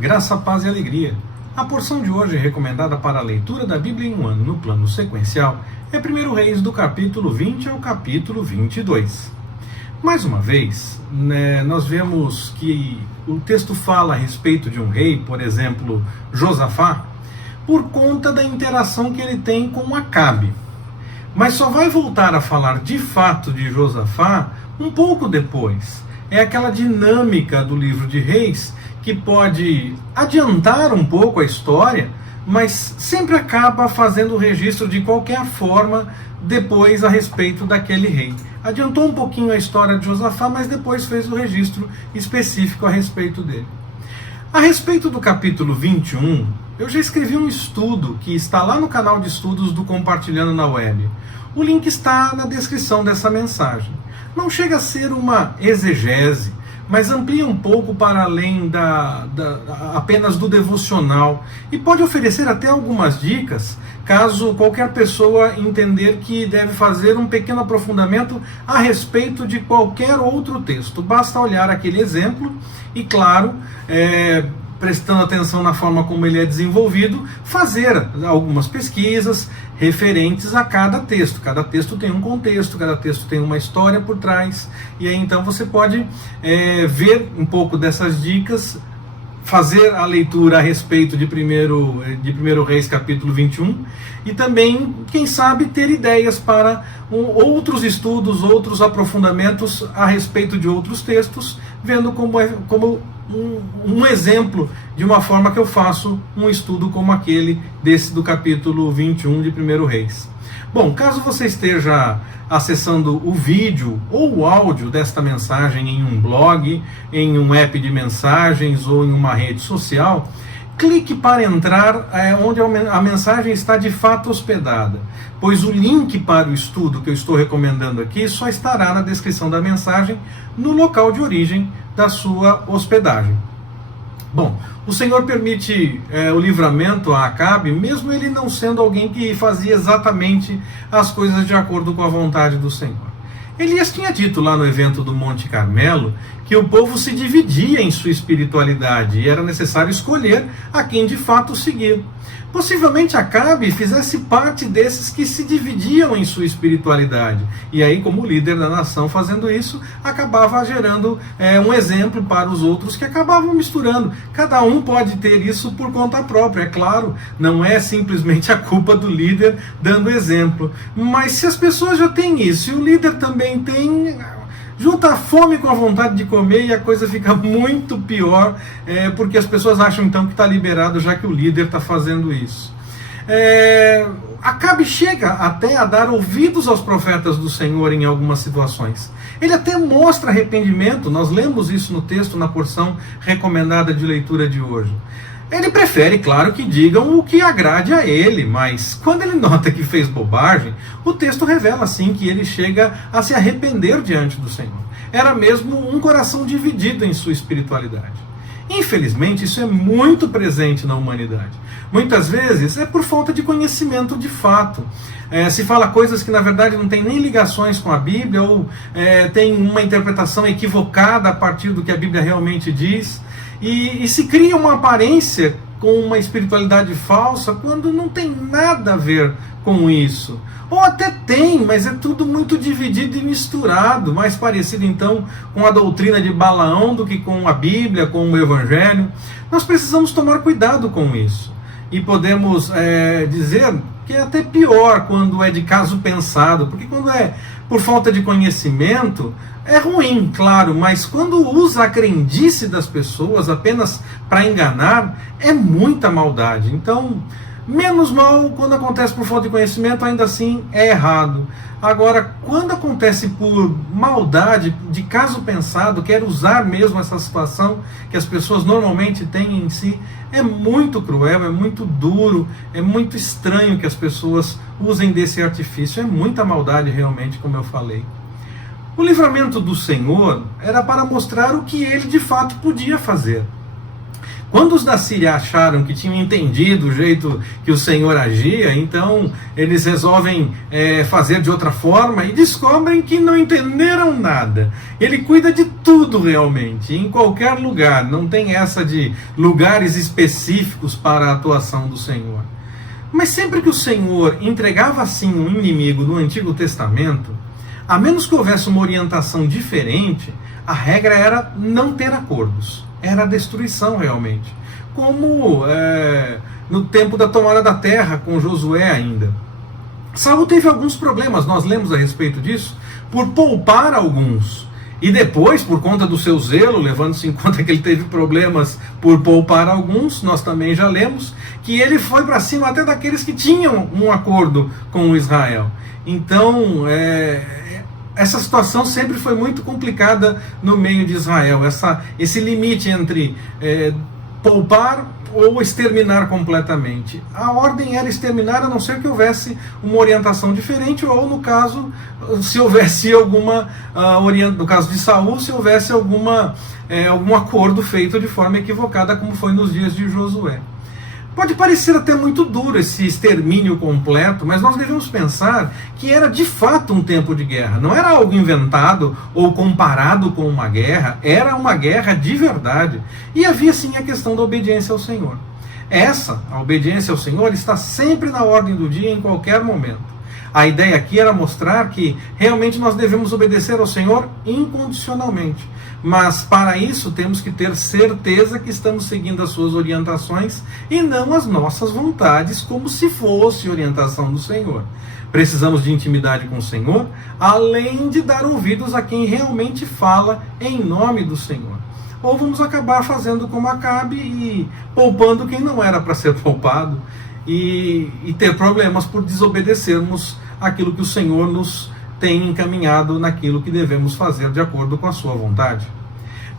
Graça, paz e alegria. A porção de hoje, recomendada para a leitura da Bíblia em um ano no plano sequencial, é 1 Reis do capítulo 20 ao capítulo 22. Mais uma vez, nós vemos que o texto fala a respeito de um rei, por exemplo, Josafá, por conta da interação que ele tem com Acabe. Mas só vai voltar a falar de fato de Josafá um pouco depois. É aquela dinâmica do livro de Reis que pode adiantar um pouco a história, mas sempre acaba fazendo o registro de qualquer forma depois a respeito daquele rei. Adiantou um pouquinho a história de Josafá, mas depois fez o registro específico a respeito dele. A respeito do capítulo 21, eu já escrevi um estudo que está lá no canal de estudos do Compartilhando na Web. O link está na descrição dessa mensagem. Não chega a ser uma exegese, mas amplia um pouco para além apenas do devocional e pode oferecer até algumas dicas, caso qualquer pessoa entender que deve fazer um pequeno aprofundamento a respeito de qualquer outro texto. Basta olhar aquele exemplo e, claro, prestando atenção na forma como ele é desenvolvido, fazer algumas pesquisas referentes a cada texto. Cada texto tem um contexto, cada texto tem uma história por trás, e aí então você pode ver um pouco dessas dicas, fazer a leitura a respeito de 1 Reis capítulo 21, e também, quem sabe, ter ideias para outros estudos, outros aprofundamentos a respeito de outros textos, vendo como um exemplo de uma forma que eu faço um estudo como aquele do capítulo 21 de 1 Reis. Bom, caso você esteja acessando o vídeo ou o áudio desta mensagem em um blog, em um app de mensagens ou em uma rede social, clique para entrar onde a mensagem está de fato hospedada, pois o link para o estudo que eu estou recomendando aqui só estará na descrição da mensagem no local de origem da sua hospedagem. Bom, o Senhor permite o livramento a Acabe, mesmo ele não sendo alguém que fazia exatamente as coisas de acordo com a vontade do Senhor. Elias tinha dito lá no evento do Monte Carmelo que o povo se dividia em sua espiritualidade e era necessário escolher a quem de fato seguir. Possivelmente Acabe fizesse parte desses que se dividiam em sua espiritualidade. E aí, como líder da nação fazendo isso, acabava gerando um exemplo para os outros que acabavam misturando. Cada um pode ter isso por conta própria, é claro, não é simplesmente a culpa do líder dando exemplo. Mas se as pessoas já têm isso e o líder também tem, junta a fome com a vontade de comer e a coisa fica muito pior, porque as pessoas acham então que está liberado já que o líder está fazendo isso. Acabe chega até a dar ouvidos aos profetas do Senhor em algumas situações. Ele até mostra arrependimento, nós lemos isso no texto, na porção recomendada de leitura de hoje. Ele prefere, claro, que digam o que agrade a ele, mas quando ele nota que fez bobagem, o texto revela sim que ele chega a se arrepender diante do Senhor. Era mesmo um coração dividido em sua espiritualidade. Infelizmente, isso é muito presente na humanidade. Muitas vezes é por falta de conhecimento de fato. Se fala coisas que na verdade não tem nem ligações com a Bíblia, ou tem uma interpretação equivocada a partir do que a Bíblia realmente diz. E se cria uma aparência com uma espiritualidade falsa quando não tem nada a ver com isso. Ou até tem, mas é tudo muito dividido e misturado, mais parecido então com a doutrina de Balaão do que com a Bíblia, com o Evangelho. Nós precisamos tomar cuidado com isso. E podemos dizer que é até pior quando é de caso pensado, porque quando é por falta de conhecimento, é ruim, claro, mas quando usa a crendice das pessoas apenas para enganar, é muita maldade. Então, menos mal quando acontece por falta de conhecimento, ainda assim é errado. Agora, quando acontece por maldade, de caso pensado, quer usar mesmo essa situação que as pessoas normalmente têm em si, é muito cruel, é muito duro, é muito estranho que as pessoas usem desse artifício. É muita maldade realmente, como eu falei. O livramento do Senhor era para mostrar o que ele de fato podia fazer. Quando os da Síria acharam que tinham entendido o jeito que o Senhor agia, então eles resolvem fazer de outra forma e descobrem que não entenderam nada. Ele cuida de tudo realmente, em qualquer lugar. Não tem essa de lugares específicos para a atuação do Senhor. Mas sempre que o Senhor entregava assim um inimigo no Antigo Testamento, a menos que houvesse uma orientação diferente, a regra era não ter acordos. Era a destruição realmente. Como no tempo da tomada da terra, com Josué ainda. Saul teve alguns problemas, nós lemos a respeito disso, por poupar alguns. E depois, por conta do seu zelo, levando-se em conta que ele teve problemas por poupar alguns, nós também já lemos, que ele foi para cima até daqueles que tinham um acordo com Israel. Então, essa situação sempre foi muito complicada no meio de Israel, esse limite entre poupar ou exterminar completamente. A ordem era exterminar, a não ser que houvesse uma orientação diferente, ou no caso, se houvesse alguma no caso de Saul, se houvesse algum acordo feito de forma equivocada, como foi nos dias de Josué. Pode parecer até muito duro esse extermínio completo, mas nós devemos pensar que era de fato um tempo de guerra. Não era algo inventado ou comparado com uma guerra, era uma guerra de verdade. E havia sim a questão da obediência ao Senhor. A obediência ao Senhor, está sempre na ordem do dia em qualquer momento. A ideia aqui era mostrar que realmente nós devemos obedecer ao Senhor incondicionalmente. Mas para isso temos que ter certeza que estamos seguindo as suas orientações e não as nossas vontades, como se fosse orientação do Senhor. Precisamos de intimidade com o Senhor, além de dar ouvidos a quem realmente fala em nome do Senhor. Ou vamos acabar fazendo como Acabe e poupando quem não era para ser poupado e ter problemas por desobedecermos aquilo que o Senhor nos tem encaminhado naquilo que devemos fazer de acordo com a sua vontade.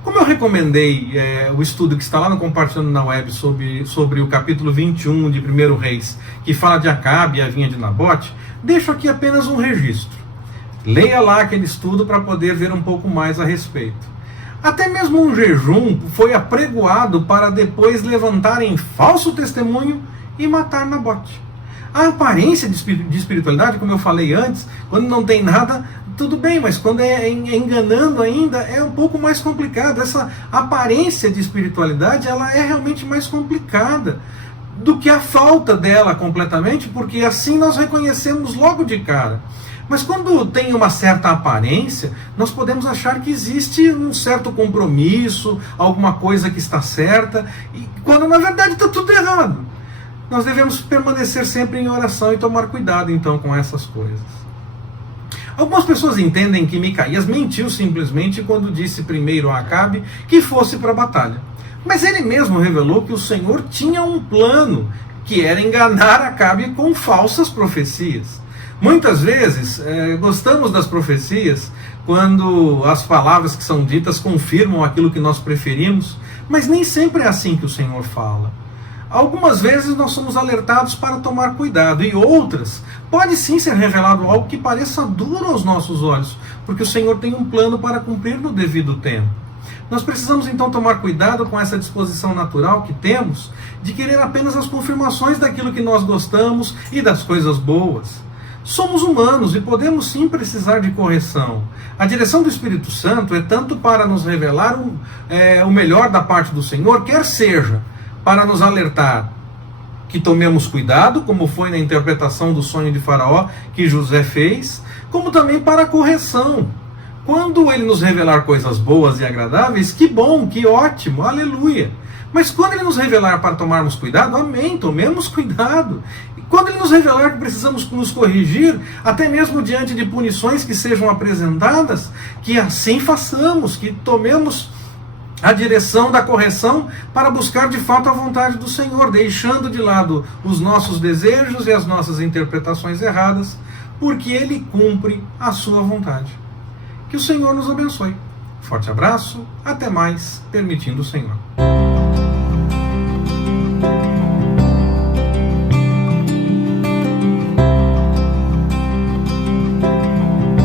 Como eu recomendei o estudo que está lá no Compartilhando na Web sobre o capítulo 21 de 1 Reis, que fala de Acabe e a vinha de Nabote, deixo aqui apenas um registro. Leia lá aquele estudo para poder ver um pouco mais a respeito. Até mesmo um jejum foi apregoado para depois levantarem falso testemunho e matar Nabote. A aparência de espiritualidade, como eu falei antes, quando não tem nada, tudo bem, mas quando é enganando ainda, é um pouco mais complicado. Essa aparência de espiritualidade, ela é realmente mais complicada do que a falta dela completamente, porque assim nós reconhecemos logo de cara. Mas quando tem uma certa aparência, nós podemos achar que existe um certo compromisso, alguma coisa que está certa, e quando na verdade está tudo errado. Nós devemos permanecer sempre em oração e tomar cuidado então com essas coisas. Algumas pessoas entendem que Micaías mentiu simplesmente quando disse primeiro a Acabe que fosse para a batalha. Mas ele mesmo revelou que o Senhor tinha um plano, que era enganar Acabe com falsas profecias. Muitas vezes gostamos das profecias quando as palavras que são ditas confirmam aquilo que nós preferimos, mas nem sempre é assim que o Senhor fala. Algumas vezes nós somos alertados para tomar cuidado, e outras pode sim ser revelado algo que pareça duro aos nossos olhos, porque o Senhor tem um plano para cumprir no devido tempo. Nós precisamos então tomar cuidado com essa disposição natural que temos de querer apenas as confirmações daquilo que nós gostamos e das coisas boas. Somos humanos e podemos sim precisar de correção. A direção do Espírito Santo é tanto para nos revelar o melhor da parte do Senhor, quer seja para nos alertar que tomemos cuidado, como foi na interpretação do sonho de Faraó que José fez, como também para a correção. Quando ele nos revelar coisas boas e agradáveis, que bom, que ótimo, aleluia. Mas quando ele nos revelar para tomarmos cuidado, amém, tomemos cuidado. E quando ele nos revelar que precisamos nos corrigir, até mesmo diante de punições que sejam apresentadas, que assim façamos, que tomemos a direção da correção para buscar de fato a vontade do Senhor, deixando de lado os nossos desejos e as nossas interpretações erradas, porque Ele cumpre a sua vontade. Que o Senhor nos abençoe. Forte abraço, até mais, permitindo o Senhor.